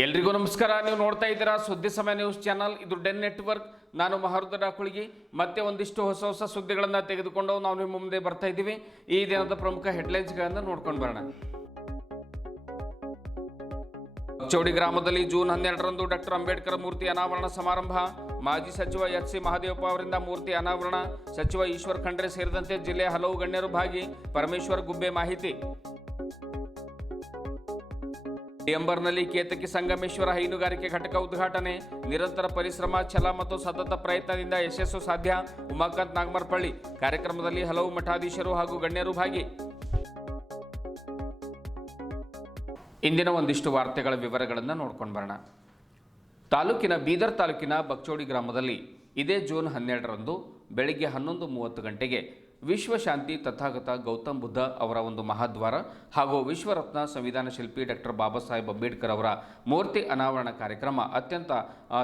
ಎಲ್ರಿಗೂ ನಮಸ್ಕಾರ. ನೀವು ನೋಡ್ತಾ ಇದ್ದೀರಾ ಸುದ್ದಿ ಸಮಯ ನ್ಯೂಸ್ ಚಾನಲ್. ಇದು ಡೆನ್ ನೆಟ್ವರ್ಕ್. ನಾನು ಮಹರುದ್ರ ಡಾಕುಳಿಗಿ. ಮತ್ತೆ ಒಂದಿಷ್ಟು ಹೊಸ ಸುದ್ದಿಗಳನ್ನು ತೆಗೆದುಕೊಂಡು ನಾವು ನಿಮ್ಮ ಮುಂದೆ ಬರ್ತಾ ಇದ್ದೀವಿ. ಈ ದಿನದ ಪ್ರಮುಖ ಹೆಡ್ಲೈನ್ಸ್ಗಳನ್ನು ನೋಡ್ಕೊಂಡು ಬರೋಣ. ಚೌಡಿ ಗ್ರಾಮದಲ್ಲಿ ಜೂನ್ 12ರಂದು ಡಾಕ್ಟರ್ ಅಂಬೇಡ್ಕರ್ ಮೂರ್ತಿ ಅನಾವರಣ ಸಮಾರಂಭ. ಮಾಜಿ ಸಚಿವ ಎಚ್.ಸಿ. ಮಹದೇವಪ್ಪ ಅವರಿಂದ ಮೂರ್ತಿ ಅನಾವರಣ. ಸಚಿವ ಈಶ್ವರ್ ಖಂಡ್ರೆ ಸೇರಿದಂತೆ ಜಿಲ್ಲೆಯ ಹಲವು ಗಣ್ಯರು ಭಾಗಿ. ಪರಮೇಶ್ವರ್ ಗುಬ್ಬೆ ಮಾಹಿತಿ. ಡಿಯಂಬರ್ನಲ್ಲಿ ಕೇತಕಿ ಸಂಗಮೇಶ್ವರ ಹೈನುಗಾರಿಕೆ ಘಟಕ ಉದ್ಘಾಟನೆ. ನಿರಂತರ ಪರಿಶ್ರಮ, ಛಲ ಮತ್ತು ಸತತ ಪ್ರಯತ್ನದಿಂದ ಯಶಸ್ಸು ಸಾಧ್ಯ. ಉಮಾಕಾಂತ್ ನಾಗಮರ್ಪಳ್ಳಿ. ಕಾರ್ಯಕ್ರಮದಲ್ಲಿ ಹಲವು ಮಠಾಧೀಶರು ಹಾಗೂ ಗಣ್ಯರು ಭಾಗಿ. ಇಂದಿನ ಒಂದಿಷ್ಟು ವಾರ್ತೆಗಳ ವಿವರಗಳನ್ನು ನೋಡ್ಕೊಂಡು ಬರೋಣ. ಬೀದರ್ ತಾಲೂಕಿನ ಬಕ್ಚೋಡಿ ಗ್ರಾಮದಲ್ಲಿ ಇದೇ ಜೂನ್ 12ರಂದು ಬೆಳಿಗ್ಗೆ 11:30 ಗಂಟೆಗೆ ವಿಶ್ವಶಾಂತಿ ತಥಾಗತ ಗೌತಮ್ ಬುದ್ಧ ಅವರ ಒಂದು ಮಹಾದ್ವಾರ ಹಾಗೂ ವಿಶ್ವರತ್ನ ಸಂವಿಧಾನ ಶಿಲ್ಪಿ ಡಾಕ್ಟರ್ ಬಾಬಾ ಸಾಹೇಬ್ ಅಂಬೇಡ್ಕರ್ ಅವರ ಮೂರ್ತಿ ಅನಾವರಣ ಕಾರ್ಯಕ್ರಮ ಅತ್ಯಂತ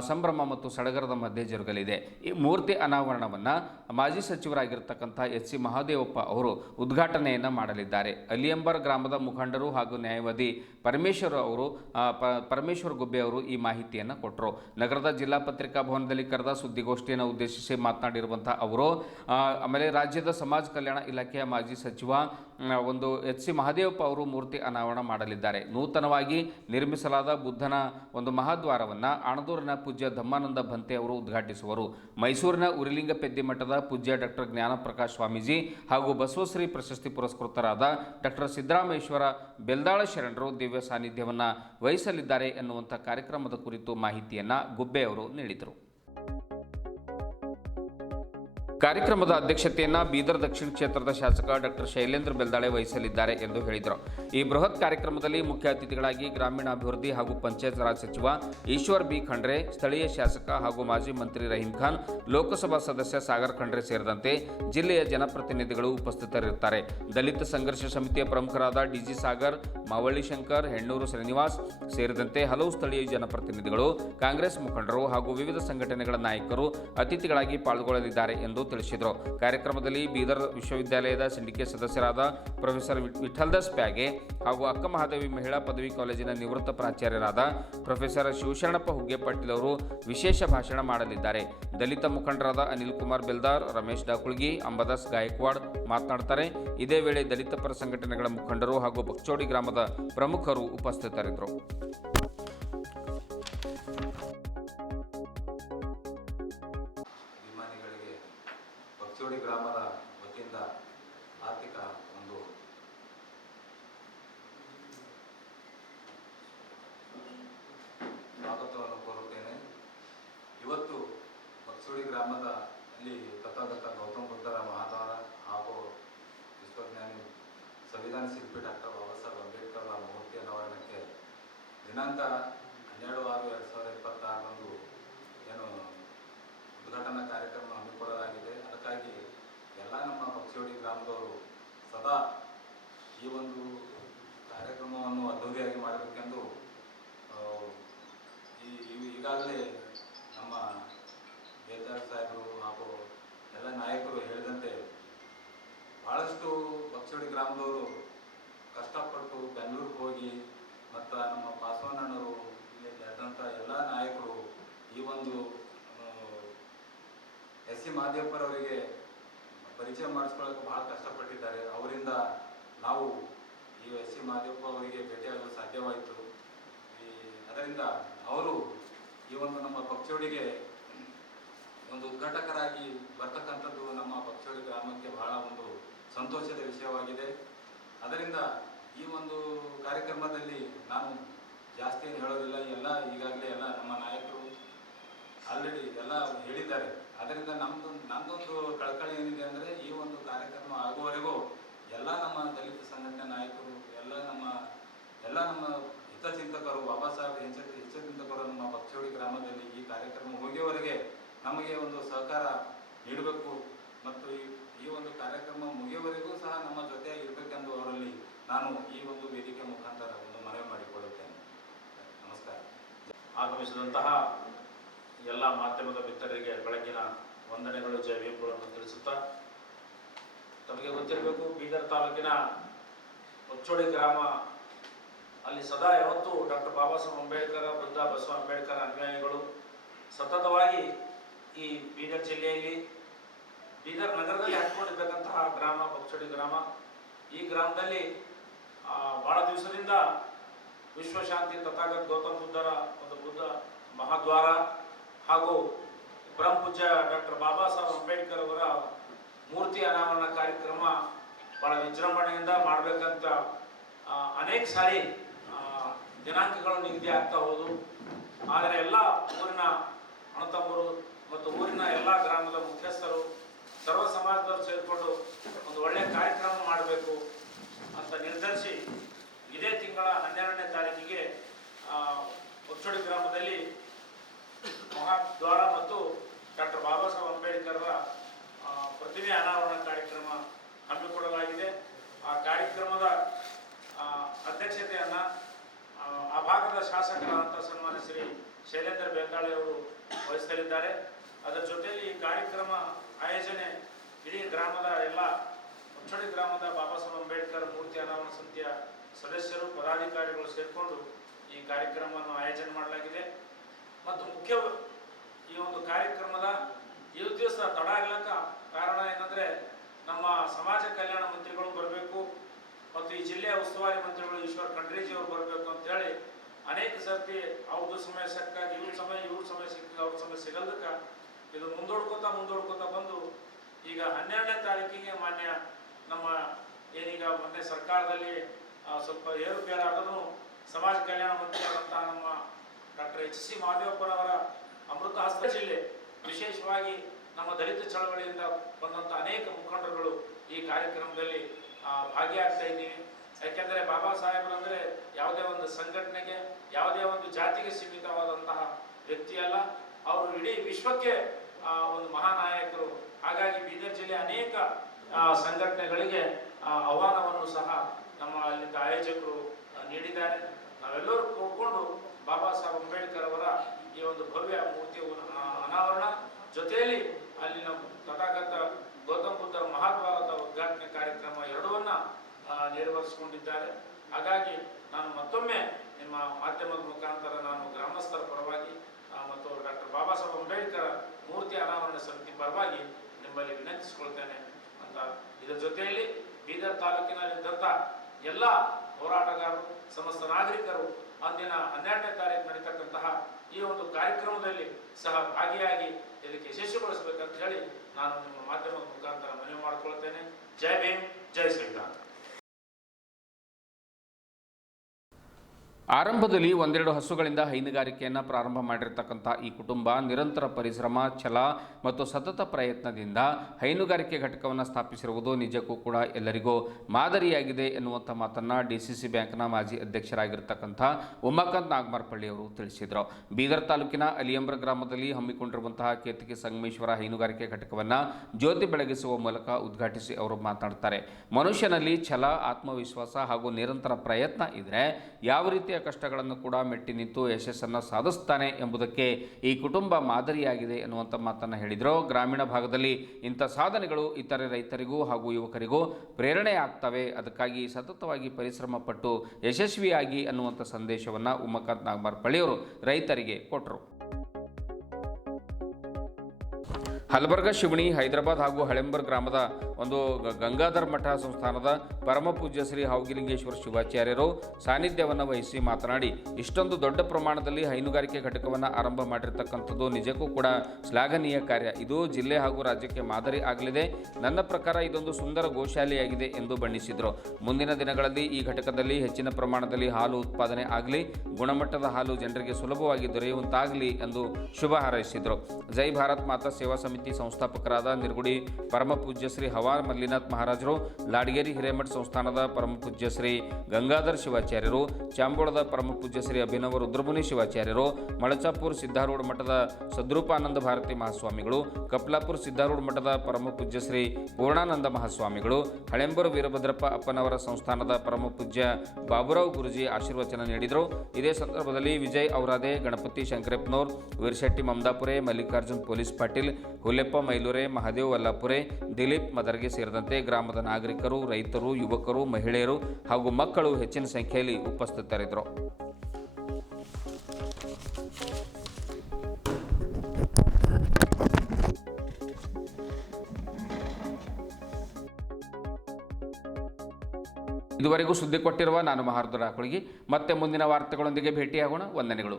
ಸಂಭ್ರಮ ಮತ್ತು ಸಡಗರದ ಮಧ್ಯೆ ಜರುಗಲಿದೆ. ಈ ಮೂರ್ತಿ ಅನಾವರಣವನ್ನು ಮಾಜಿ ಸಚಿವರಾಗಿರ್ತಕ್ಕಂಥ ಎಚ್.ಸಿ. ಮಹದೇವಪ್ಪ ಅವರು ಉದ್ಘಾಟನೆಯನ್ನು ಮಾಡಲಿದ್ದಾರೆ. ಅಲಿಯಂಬರ್ ಗ್ರಾಮದ ಮುಖಂಡರು ಹಾಗೂ ನ್ಯಾಯವಾದಿ ಪರಮೇಶ್ವರ್ ಗುಬ್ಬೆ ಅವರು ಈ ಮಾಹಿತಿಯನ್ನು ಕೊಟ್ಟರು. ನಗರದ ಜಿಲ್ಲಾ ಪತ್ರಿಕಾ ಭವನದಲ್ಲಿ ಕರೆದ ಸುದ್ದಿಗೋಷ್ಠಿಯನ್ನು ಉದ್ದೇಶಿಸಿ ಮಾತನಾಡಿರುವಂಥ ಅವರು ಆಮೇಲೆ ರಾಜ್ಯದ ಸಮಾಜ ಕಲ್ಯಾಣ ಇಲಾಖೆಯ ಮಾಜಿ ಸಚಿವ ಎಚ್.ಸಿ. ಮಹದೇವಪ್ಪ ಅವರು ಮೂರ್ತಿ ಅನಾವರಣ ಮಾಡಲಿದ್ದಾರೆ. ನೂತನವಾಗಿ ನಿರ್ಮಿಸಲಾದ ಬುದ್ಧನ ಒಂದು ಮಹಾದ್ವಾರವನ್ನು ಆಣದೂರಿನ ಪೂಜ್ಯ ಧಮ್ಮಾನಂದ ಭಂತೆ ಅವರು ಉದ್ಘಾಟಿಸುವರು. ಮೈಸೂರಿನ ಉರಿಲಿಂಗ ಪೆದ್ದಿ ಮಠದ ಪೂಜ್ಯ ಡಾಕ್ಟರ್ ಜ್ಞಾನಪ್ರಕಾಶ್ ಸ್ವಾಮೀಜಿ ಹಾಗೂ ಬಸವಶ್ರೀ ಪ್ರಶಸ್ತಿ ಪುರಸ್ಕೃತರಾದ ಡಾಕ್ಟರ್ ಸಿದ್ದರಾಮೇಶ್ವರ ಬೆಲ್ದಾಳ ಶರಣರು ದಿವ್ಯ ಸಾನ್ನಿಧ್ಯವನ್ನು ವಹಿಸಲಿದ್ದಾರೆ ಎನ್ನುವಂಥ ಕಾರ್ಯಕ್ರಮದ ಕುರಿತು ಮಾಹಿತಿಯನ್ನು ಗುಬ್ಬೆ ಅವರು ನೀಡಿದರು. ಕಾರ್ಯಕ್ರಮದ ಅಧ್ಯಕ್ಷತೆಯನ್ನು ಬೀದರ್ ದಕ್ಷಿಣ ಕ್ಷೇತ್ರದ ಶಾಸಕ ಡಾಕ್ಟರ್ ಶೈಲೇಂದ್ರ ಬೆಲ್ದಾಳೆ ವಹಿಸಲಿದ್ದಾರೆ ಎಂದು ಹೇಳಿದರು. ಈ ಬೃಹತ್ ಕಾರ್ಯಕ್ರಮದಲ್ಲಿ ಮುಖ್ಯ ಅತಿಥಿಗಳಾಗಿ ಗ್ರಾಮೀಣಾಭಿವೃದ್ಧಿ ಹಾಗೂ ಪಂಚಾಯತ್ ರಾಜ್ ಸಚಿವ ಈಶ್ವರ್ ಬಿ ಖಂಡ್ರೆ, ಸ್ಥಳೀಯ ಶಾಸಕ ಹಾಗೂ ಮಾಜಿ ಮಂತ್ರಿ ರಹೀಂ ಖಾನ್, ಲೋಕಸಭಾ ಸದಸ್ಯ ಸಾಗರ್ ಖಂಡ್ರೆ ಸೇರಿದಂತೆ ಜಿಲ್ಲೆಯ ಜನಪ್ರತಿನಿಧಿಗಳು ಉಪಸ್ಥಿತರಿರುತ್ತಾರೆ. ದಲಿತ ಸಂಘರ್ಷ ಸಮಿತಿಯ ಪ್ರಮುಖರಾದ ಡಿಜಿ ಸಾಗರ್, ಮಾವಳ್ಳಿ ಶಂಕರ್, ಹೆಣ್ಣೂರು ಶ್ರೀನಿವಾಸ್ ಸೇರಿದಂತೆ ಹಲವು ಸ್ಥಳೀಯ ಜನಪ್ರತಿನಿಧಿಗಳು, ಕಾಂಗ್ರೆಸ್ ಮುಖಂಡರು ಹಾಗೂ ವಿವಿಧ ಸಂಘಟನೆಗಳ ನಾಯಕರು ಅತಿಥಿಗಳಾಗಿ ಪಾಲ್ಗೊಳ್ಳಲಿದ್ದಾರೆ ಎಂದು ತಿಳಿಸಿದರು. ಕಾರ್ಯಕ್ರಮದಲ್ಲಿ ಬೀದರ್ ವಿಶ್ವವಿದ್ಯಾಲಯದ ಸಿಂಡಿಕೇಟ್ ಸದಸ್ಯರಾದ ಪ್ರೊಫೆಸರ್ ವಿಠಲ್ದಾಸ್ ಪ್ಯಾಗೆ ಹಾಗೂ ಅಕ್ಕ ಮಹಾದೇವಿ ಮಹಿಳಾ ಪದವಿ ಕಾಲೇಜಿನ ನಿವೃತ್ತ ಪ್ರಾಚಾರ್ಯರಾದ ಪ್ರೊಫೆಸರ್ ಶಿವಶರಣಪ್ಪ ಹುಗ್ಗೇಪಾಟೀಲ್ ಅವರು ವಿಶೇಷ ಭಾಷಣ ಮಾಡಲಿದ್ದಾರೆ. ದಲಿತ ಮುಖಂಡರಾದ ಅನಿಲ್ ಕುಮಾರ್ ಬೆಲ್ದಾರ್, ರಮೇಶ್ ಡಾಕುಳ್ಗಿ, ಅಂಬದಾಸ್ ಗಾಯಕ್ವಾಡ್ ಮಾತನಾಡುತ್ತಾರೆ. ಇದೇ ವೇಳೆ ದಲಿತ ಪರ ಸಂಘಟನೆಗಳ ಮುಖಂಡರು ಹಾಗೂ ಬಕ್ಚೋಡಿ ಗ್ರಾಮದ ಪ್ರಮುಖರು ಉಪಸ್ಥಿತರಿದ್ದರು. ಬಕ್ಚೋಡಿ ಗ್ರಾಮದ ವತಿಯಿಂದ ಆರ್ಥಿಕ ಒಂದು ಸ್ವಾಗತವನ್ನು ಕೋರುತ್ತೇನೆ. ಇವತ್ತು ಬಕ್ಚೋಡಿ ಗ್ರಾಮದಲ್ಲಿ ತಥಾಗತ ಗೌತಮ್ ಬುದ್ಧರ ಮಹಾದ್ವಾರ ಹಾಗೂ ವಿಶ್ವಜ್ಞಾನಿ ಸಂವಿಧಾನ ಶಿಲ್ಪಿ ಡಾಕ್ಟರ್ ಬಾಬಾ ಸಾಹೇಬ್ ಅಂಬೇಡ್ಕರ್ ಮೂರ್ತಿ ಅನಾವರಣಕ್ಕೆ ದಿನಾಂಕ 12/6/2026ರಂದು ಏನು ಉದ್ಘಾಟನಾ ಕಾರ್ಯಕ್ರಮ ಹಮ್ಮಿಕೊಳ್ಳಲಾಗಿದೆ. ಅದಕ್ಕಾಗಿ ಎಲ್ಲ ನಮ್ಮ ಬಕ್ಚೋಡಿ ಗ್ರಾಮದವರು ಸದಾ ಈ ಒಂದು ಕಾರ್ಯಕ್ರಮವನ್ನು ಅದ್ದೂರಿಯಾಗಿ ಮಾಡಬೇಕೆಂದು ಈಗಾಗಲೇ ನಮ್ಮ ಬೇತಾಳ್ ಸಾಹೇಬರು ಹಾಗೂ ಎಲ್ಲ ನಾಯಕರು ಹೇಳಿದಂತೆ ಭಾಳಷ್ಟು ಬಕ್ಚೋಡಿ ಗ್ರಾಮದವರು ಕಷ್ಟಪಟ್ಟು ಬೆಂಗಳೂರಿಗೆ ಹೋಗಿ ಮತ್ತು ನಮ್ಮ ಪಾಸ್ವಾನಣ್ಣರು ಇಲ್ಲಿ ನಡೆದಂಥ ಎಲ್ಲ ನಾಯಕರು ಈ ಒಂದು ಎಚ್.ಸಿ. ಮಹದೇವಪ್ಪರವರಿಗೆ ಪರಿಚಯ ಮಾಡಿಸ್ಕೊಳ್ಳೋಕೆ ಭಾಳ ಕಷ್ಟಪಟ್ಟಿದ್ದಾರೆ. ಅವರಿಂದ ನಾವು ಈ ಎಚ್.ಸಿ. ಮಹದೇವಪ್ಪ ಅವರಿಗೆ ಭೇಟಿಯಾಗಲು ಸಾಧ್ಯವಾಯಿತು. ಅದರಿಂದ ಅವರು ಈ ಒಂದು ನಮ್ಮ ಬಕ್ಚೋಡಿಗೆ ಒಂದು ಉದ್ಘಾಟಕರಾಗಿ ಬರ್ತಕ್ಕಂಥದ್ದು ನಮ್ಮ ಬಕ್ಚೋಡಿ ಗ್ರಾಮಕ್ಕೆ ಬಹಳ ಒಂದು ಸಂತೋಷದ ವಿಷಯವಾಗಿದೆ. ಅದರಿಂದ ಈ ಒಂದು ಕಾರ್ಯಕ್ರಮದಲ್ಲಿ ನಾನು ಜಾಸ್ತಿ ಏನು ಹೇಳೋದಿಲ್ಲ. ಈಗಾಗಲೇ ಎಲ್ಲ ನಮ್ಮ ನಾಯಕರು ಆಲ್ರೆಡಿ ಎಲ್ಲ ಹೇಳಿದ್ದಾರೆ. ಅದರಿಂದ ನಮ್ಮದೊಂದು ಕಳಕಳಿ ಏನಿದೆ ಅಂದರೆ ಈ ಒಂದು ಕಾರ್ಯಕ್ರಮ ಆಗುವವರೆಗೂ ಎಲ್ಲ ನಮ್ಮ ದಲಿತ ಸಂಘಟನೆ ನಾಯಕರು, ಎಲ್ಲ ನಮ್ಮ ಹಿತಚಿಂತಕರು, ಬಾಬಾ ಸಾಹೇಬ್ ಹಿತಚಿಂತಕರು ನಮ್ಮ ಬಕ್ಚೋಡಿ ಗ್ರಾಮದಲ್ಲಿ ಈ ಕಾರ್ಯಕ್ರಮ ಮುಗಿಯುವವರೆಗೆ ನಮಗೆ ಒಂದು ಸಹಕಾರ ನೀಡಬೇಕು ಮತ್ತು ಈ ಒಂದು ಕಾರ್ಯಕ್ರಮ ಮುಗಿಯುವವರೆಗೂ ಸಹ ನಮ್ಮ ಜೊತೆ ಇರಬೇಕೆಂದು ಅವರಲ್ಲಿ ನಾನು ಈ ಒಂದು ವೇದಿಕೆ ಮುಖಾಂತರ ಒಂದು ಮನವಿ ಮಾಡಿಕೊಳ್ಳುತ್ತೇನೆ. ನಮಸ್ಕಾರ. ಆಗಮಿಸಿದಂತಹ ಎಲ್ಲ ಮಾಧ್ಯಮದ ಮಿತ್ರರಿಗೆ ಬೆಳಗಿನ ವಂದನೆಗಳು, ಜಯಭೀಮಗಳನ್ನು ತಿಳಿಸುತ್ತಾ, ತಮಗೆ ಗೊತ್ತಿರಬೇಕು, ಬೀದರ್ ತಾಲೂಕಿನ ಬಕ್ಚೋಡಿ ಗ್ರಾಮ ಅಲ್ಲಿ ಸದಾ ಯಾವತ್ತೂ ಡಾಕ್ಟರ್ ಬಾಬಾ ಸಾಹೇಬ್ ಅಂಬೇಡ್ಕರ್, ಬುದ್ಧ ಬಸವ ಅಂಬೇಡ್ಕರ್ ಅನುಯಾಯಿಗಳು ಸತತವಾಗಿ ಈ ಬೀದರ್ ಜಿಲ್ಲೆಯಲ್ಲಿ, ಬೀದರ್ ನಗರದಲ್ಲಿ ಹಾಕಿಕೊಂಡಿರ್ತಕ್ಕಂತಹ ಗ್ರಾಮ ಬೊಚ್ಚಡಿ ಗ್ರಾಮ. ಈ ಗ್ರಾಮದಲ್ಲಿ ಭಾಳ ದಿವಸದಿಂದ ವಿಶ್ವಶಾಂತಿ ತಥಾಗತ ಗೌತಮ ಬುದ್ಧರ ಒಂದು ಬುದ್ಧ ಮಹಾದ್ವಾರ ಹಾಗೂ ಪರಮ ಪೂಜ್ಯ ಡಾಕ್ಟರ್ ಬಾಬಾ ಸಾಹೇಬ್ ಅಂಬೇಡ್ಕರ್ ಅವರ ಮೂರ್ತಿ ಅನಾವರಣ ಕಾರ್ಯಕ್ರಮ ಭಾಳ ವಿಜೃಂಭಣೆಯಿಂದ ಮಾಡಬೇಕಂತ ಅನೇಕ ಸಾರಿ ದಿನಾಂಕಗಳು ನಿಗದಿ ಆಗ್ತಾ ಹೋದವು. ಆದರೆ ಎಲ್ಲ ಊರಿನ ಅಣ್ಣತಮ್ಮರು ಮತ್ತು ಊರಿನ ಎಲ್ಲ ಗ್ರಾಮದ ಮುಖ್ಯಸ್ಥರು, ಸರ್ವ ಸಮಾಜದವರು ಸೇರಿಕೊಂಡು ಒಂದು ಒಳ್ಳೆಯ ಕಾರ್ಯಕ್ರಮ ಮಾಡಬೇಕು ಅಂತ ನಿರ್ಧರಿಸಿ ಇದೇ ತಿಂಗಳ 12ನೇ ತಾರೀಕಿಗೆ ಬೊಚ್ಚಡಿ ಗ್ರಾಮದಲ್ಲಿ ಮಹಾದ್ವಾರ ಮತ್ತು ಡಾಕ್ಟರ್ ಬಾಬಾ ಸಾಹೇಬ್ ಅಂಬೇಡ್ಕರ್ರ ಪ್ರತಿಮೆ ಅನಾವರಣ ಕಾರ್ಯಕ್ರಮ ಹಮ್ಮಿಕೊಳ್ಳಲಾಗಿದೆ. ಆ ಕಾರ್ಯಕ್ರಮದ ಅಧ್ಯಕ್ಷತೆಯನ್ನು ಆ ಭಾಗದ ಶಾಸಕರಾದಂಥ ಸನ್ಮಾನ್ಯ ಶ್ರೀ ಶೈಲೇಂದ್ರ ಬೆಲ್ದಾಳೆ ಅವರು ವಹಿಸಲಿದ್ದಾರೆ. ಅದರ ಜೊತೆಯಲ್ಲಿ ಈ ಕಾರ್ಯಕ್ರಮ ಆಯೋಜನೆ ಇಡೀ ಗ್ರಾಮದ ಎಲ್ಲ ಬೊಚ್ಚಡಿ ಗ್ರಾಮದ ಬಾಬಾ ಸಾಹೇಬ್ ಅಂಬೇಡ್ಕರ್ ಮೂರ್ತಿ ಅನಾವರಣ ಸಮಿತಿಯ ಸದಸ್ಯರು, ಪದಾಧಿಕಾರಿಗಳು ಸೇರಿಕೊಂಡು ಈ ಕಾರ್ಯಕ್ರಮವನ್ನು ಆಯೋಜನೆ ಮಾಡಲಾಗಿದೆ. ಮತ್ತು ಮುಖ್ಯ ಈ ಒಂದು ಕಾರ್ಯಕ್ರಮದ ಈ ದಿವಸ ತಡ ಆಗ್ಲಕ್ಕ ಕಾರಣ ಏನಂದರೆ, ನಮ್ಮ ಸಮಾಜ ಕಲ್ಯಾಣ ಮಂತ್ರಿಗಳು ಬರಬೇಕು ಮತ್ತು ಈ ಜಿಲ್ಲೆಯ ಉಸ್ತುವಾರಿ ಮಂತ್ರಿಗಳು ಈಶ್ವರ್ ಖಂಡ್ರೇಜಿ ಅವರು ಬರಬೇಕು ಅಂತೇಳಿ ಅನೇಕ ಸರ್ತಿ ಅವ್ರದ್ದು ಸಮಯ ಸಿಕ್ಕಾಗ ಇವ್ರ ಸಮಯ ಸಿಕ್ಕಾಗ ಅವ್ರ ಸಮಯ ಸಿಗಲ್ದಕ್ಕೆ ಇದು ಮುಂದೂಡ್ಕೋತಾ ಬಂದು ಈಗ 12ನೇ ತಾರೀಕಿಗೆ ಮಾನ್ಯ ನಮ್ಮ ಏನೀಗ ಮೊನ್ನೆ ಸರ್ಕಾರದಲ್ಲಿ ಸ್ವಲ್ಪ ಏರುಪೇರಾದರೂ ಸಮಾಜ ಕಲ್ಯಾಣ ಮಂತ್ರಿ ಆದಂತಹ ನಮ್ಮ ಡಾಕ್ಟರ್ ಎಚ್.ಸಿ. ಮಹದೇವಪ್ಪನವರ ಅಮೃತ ಹಸ್ತ ಜಿಲ್ಲೆ, ವಿಶೇಷವಾಗಿ ನಮ್ಮ ದಲಿತ ಚಳವಳಿಯಿಂದ ಬಂದಂಥ ಅನೇಕ ಮುಖಂಡರುಗಳು ಈ ಕಾರ್ಯಕ್ರಮದಲ್ಲಿ ಭಾಗಿಯಾಗ್ತಾ ಇದ್ದೀವಿ. ಯಾಕೆಂದರೆ ಬಾಬಾ ಸಾಹೇಬರಂದರೆ ಯಾವುದೇ ಒಂದು ಸಂಘಟನೆಗೆ, ಯಾವುದೇ ಒಂದು ಜಾತಿಗೆ ಸೀಮಿತವಾದಂತಹ ವ್ಯಕ್ತಿ ಅಲ್ಲ, ಅವರು ಇಡೀ ವಿಶ್ವಕ್ಕೆ ಒಂದು ಮಹಾನಾಯಕರು. ಹಾಗಾಗಿ ಬೀದರ್ ಜಿಲ್ಲೆ ಅನೇಕ ಸಂಘಟನೆಗಳಿಗೆ ಆಹ್ವಾನವನ್ನು ಸಹ ನಮ್ಮ ಅಲ್ಲಿಂದ ಆಯೋಜಕರು ನೀಡಿದ್ದಾರೆ. ನಾವೆಲ್ಲರೂ ಕೂತ್ಕೊಂಡು ಬಾಬಾ ಸಾಹೇಬ್ ಅಂಬೇಡ್ಕರ್ ಅವರ ಈ ಒಂದು ಭವ್ಯ ಮೂರ್ತಿ ಅನಾವರಣ ಜೊತೆಯಲ್ಲಿ ಅಲ್ಲಿನ ತಥಾಗತ ಗೌತಮ ಬುದ್ಧರ ಮಹಾದ್ವಾರದ ಉದ್ಘಾಟನೆ ಕಾರ್ಯಕ್ರಮ ಎರಡವನ್ನ ನೆರವೇರಿಸಿಕೊಂಡಿದ್ದಾರೆ. ಹಾಗಾಗಿ ನಾನು ಮತ್ತೊಮ್ಮೆ ನಿಮ್ಮ ಮಾಧ್ಯಮದ ಮುಖಾಂತರ ನಾನು ಗ್ರಾಮಸ್ಥರ ಪರವಾಗಿ ಮತ್ತು ಡಾಕ್ಟರ್ ಬಾಬಾ ಸಾಹೇಬ್ ಅಂಬೇಡ್ಕರ್ ಮೂರ್ತಿ ಅನಾವರಣ ಸಮಿತಿ ಪರವಾಗಿ ನಿಮ್ಮಲ್ಲಿ ವಿನಂತಿಸಿಕೊಳ್ತೇನೆ ಅಂತ. ಇದರ ಜೊತೆಯಲ್ಲಿ ಬೀದರ್ ತಾಲೂಕಿನಲ್ಲಿದ್ದಂಥ ಎಲ್ಲ ಹೋರಾಟಗಾರರು, ಸಮಸ್ತ ನಾಗರಿಕರು ಅಂದಿನ 12ನೇ ತಾರೀಕು ನಡೀತಕ್ಕಂತಹ ಈ ಒಂದು ಕಾರ್ಯಕ್ರಮದಲ್ಲಿ ಸಹ ಭಾಗಿಯಾಗಿ ಇದಕ್ಕೆ ಯಶಸ್ವಿಗೊಳಿಸಬೇಕಂತ ಹೇಳಿ ನಾನು ನಿಮ್ಮ ಮಾಧ್ಯಮದ ಮುಖಾಂತರ ಮನವಿ ಮಾಡಿಕೊಳ್ತೇನೆ. ಜೈ ಭೀಮ್, ಜೈ ಶ್ರೀರಾಮ್. ಆರಂಭದಲ್ಲಿ ಒಂದೆರಡು ಹಸುಗಳಿಂದ ಹೈನುಗಾರಿಕೆಯನ್ನು ಪ್ರಾರಂಭ ಮಾಡಿರ್ತಕ್ಕಂಥ ಈ ಕುಟುಂಬ ನಿರಂತರ ಪರಿಶ್ರಮ, ಛಲ ಮತ್ತು ಸತತ ಪ್ರಯತ್ನದಿಂದ ಹೈನುಗಾರಿಕೆ ಘಟಕವನ್ನು ಸ್ಥಾಪಿಸಿರುವುದು ನಿಜಕ್ಕೂ ಕೂಡ ಎಲ್ಲರಿಗೂ ಮಾದರಿಯಾಗಿದೆ ಎನ್ನುವಂಥ ಮಾತನ್ನು DCC ಬ್ಯಾಂಕ್ನ ಮಾಜಿ ಅಧ್ಯಕ್ಷರಾಗಿರ್ತಕ್ಕಂಥ ಉಮಾಕಾಂತ್ ನಾಗಮಾರ್ಪಳ್ಳಿ ಅವರು ತಿಳಿಸಿದರು. ಬೀದರ್ ತಾಲೂಕಿನ ಅಲಿಯಂಬ್ರ ಗ್ರಾಮದಲ್ಲಿ ಹಮ್ಮಿಕೊಂಡಿರುವಂತಹ ಕೇತಕಿ ಸಂಗಮೇಶ್ವರ ಹೈನುಗಾರಿಕೆ ಘಟಕವನ್ನು ಜ್ಯೋತಿ ಬೆಳಗಿಸುವ ಮೂಲಕ ಉದ್ಘಾಟಿಸಿ ಅವರು ಮಾತನಾಡ್ತಾರೆ. ಮನುಷ್ಯನಲ್ಲಿ ಛಲ, ಆತ್ಮವಿಶ್ವಾಸ ಹಾಗೂ ನಿರಂತರ ಪ್ರಯತ್ನ ಇದ್ದರೆ ಯಾವ ರೀತಿಯ ಕಷ್ಟಗಳನ್ನು ಕೂಡ ಮೆಟ್ಟಿ ನಿಂತು ಯಶಸ್ಸನ್ನು ಸಾಧಿಸ್ತಾನೆ ಎಂಬುದಕ್ಕೆ ಈ ಕುಟುಂಬ ಮಾದರಿಯಾಗಿದೆ ಎನ್ನುವಂಥ ಮಾತನ್ನು ಹೇಳಿದರು. ಗ್ರಾಮೀಣ ಭಾಗದಲ್ಲಿ ಇಂಥ ಸಾಧನೆಗಳು ಇತರೆ ರೈತರಿಗೂ ಹಾಗೂ ಯುವಕರಿಗೂ ಪ್ರೇರಣೆ ಆಗ್ತವೆ. ಅದಕ್ಕಾಗಿ ಸತತವಾಗಿ ಪರಿಶ್ರಮ ಪಟ್ಟು ಯಶಸ್ವಿಯಾಗಿ ಅನ್ನುವಂಥ ಸಂದೇಶವನ್ನು ಉಮಾಕಾಂತ್ ನಾಗಮಾರ್ಪಳ್ಳಿಯವರು ರೈತರಿಗೆ ಕೊಟ್ಟರು. ಹಲಬರ್ಗ ಶಿವಣಿ, ಹೈದರಾಬಾದ್ ಹಾಗೂ ಹಳೆಂಬರ್ ಗ್ರಾಮದ ಒಂದು ಗಂಗಾಧರ್ ಮಠ ಸಂಸ್ಥಾನದ ಪರಮ ಪೂಜ್ಯ ಶ್ರೀ ಹಾವಗಿಲಿಂಗೇಶ್ವರ ಶಿವಾಚಾರ್ಯರು ಸಾನ್ನಿಧ್ಯವನ್ನು ವಹಿಸಿ ಮಾತನಾಡಿ, ಇಷ್ಟೊಂದು ದೊಡ್ಡ ಪ್ರಮಾಣದಲ್ಲಿ ಹೈನುಗಾರಿಕೆ ಘಟಕವನ್ನು ಆರಂಭ ಮಾಡಿರ್ತಕ್ಕಂಥದ್ದು ನಿಜಕ್ಕೂ ಕೂಡ ಶ್ಲಾಘನೀಯ ಕಾರ್ಯ. ಇದು ಜಿಲ್ಲೆ ಹಾಗೂ ರಾಜ್ಯಕ್ಕೆ ಮಾದರಿ ಆಗಲಿದೆ. ನನ್ನ ಪ್ರಕಾರ ಇದೊಂದು ಸುಂದರ ಗೋಶಾಲೆಯಾಗಿದೆ ಎಂದು ಬಣ್ಣಿಸಿದರು. ಮುಂದಿನ ದಿನಗಳಲ್ಲಿ ಈ ಘಟಕದಲ್ಲಿ ಹೆಚ್ಚಿನ ಪ್ರಮಾಣದಲ್ಲಿ ಹಾಲು ಉತ್ಪಾದನೆ ಆಗಲಿ, ಗುಣಮಟ್ಟದ ಹಾಲು ಜನರಿಗೆ ಸುಲಭವಾಗಿ ದೊರೆಯುವಂತಾಗಲಿ ಎಂದು ಶುಭ ಹಾರೈಸಿದರು. ಜೈ ಭಾರತ್ ಮಾತಾ ಸೇವಾ ಸಮಿತಿ ಸಂಸ್ಥಾಪಕರಾದ ನಿರ್ಗುಡಿ ಪರಮ ಪೂಜ್ಯ ಶ್ರೀ ಹವಾ ಮಲ್ಲಿನಾಥ್ ಮಹಾರಾಜರು, ಲಾಡಗೇರಿ ಹಿರೇಮಠ ಸಂಸ್ಥಾನದ ಪರಮ ಪೂಜ್ಯ ಶ್ರೀ ಗಂಗಾಧರ್ ಶಿವಾಚಾರ್ಯರು, ಚಾಂಬೋಳದ ಪರಮ ಪೂಜ್ಯ ಶ್ರೀ ಅಭಿನವ ರುದ್ರಮುನಿ ಶಿವಾಚಾರ್ಯರು, ಮಳಚಾಪುರ ಸಿದ್ಧಾರೂಢ ಮಠದ ಸದ್ರೂಪಾನಂದ ಭಾರತಿ ಮಹಾಸ್ವಾಮಿಗಳು, ಕಪ್ಲಾಪುರ ಸಿದ್ಧಾರೂಢ ಮಠದ ಪರಮ ಪೂಜ್ಯ ಶ್ರೀ ಪೂರ್ಣಾನಂದ ಮಹಾಸ್ವಾಮಿಗಳು, ಹಳೆಂಬರು ವೀರಭದ್ರಪ್ಪ ಅಪ್ಪನವರ ಸಂಸ್ಥಾನದ ಪರಮ ಪೂಜ್ಯ ಬಾಬುರಾವ್ ಗುರುಜಿ ಆಶೀರ್ವಚನ ನೀಡಿದರು. ಇದೇ ಸಂದರ್ಭದಲ್ಲಿ ವಿಜಯ್ ಔರಾದೆ, ಗಣಪತಿ ಶಂಕರಪ್ಪನವರ್, ವೀರಶೆಟ್ಟಿ ಮಮದಾಪುರೆ, ಮಲ್ಲಿಕಾರ್ಜುನ್ ಪೊಲೀಸ್ ಪಾಟೀಲ್, ಹುಲೆಪ್ಪ ಮೈಲೂರೆ, ಮಹಾದೇವ್ ವಲ್ಲಾಪುರೆ, ದಿಲೀಪ್ ಮದರ್ಗೆ ಮತದಾರರಿಗೆ ಸೇರಿದಂತೆ ಗ್ರಾಮದ ನಾಗರಿಕರು, ರೈತರು, ಯುವಕರು, ಮಹಿಳೆಯರು ಹಾಗೂ ಮಕ್ಕಳು ಹೆಚ್ಚಿನ ಸಂಖ್ಯೆಯಲ್ಲಿ ಉಪಸ್ಥಿತರಿದ್ದರು. ಇದುವರೆಗೂ ಸುದ್ದಿ ಕೊಟ್ಟಿರುವ ನಾನು ಮಹಾರ್ದರ ಕುಳಗಿ. ಮತ್ತೆ ಮುಂದಿನ ವಾರ್ತೆಗಳೊಂದಿಗೆ ಭೇಟಿಯಾಗೋಣ. ವಂದನೆಗಳು.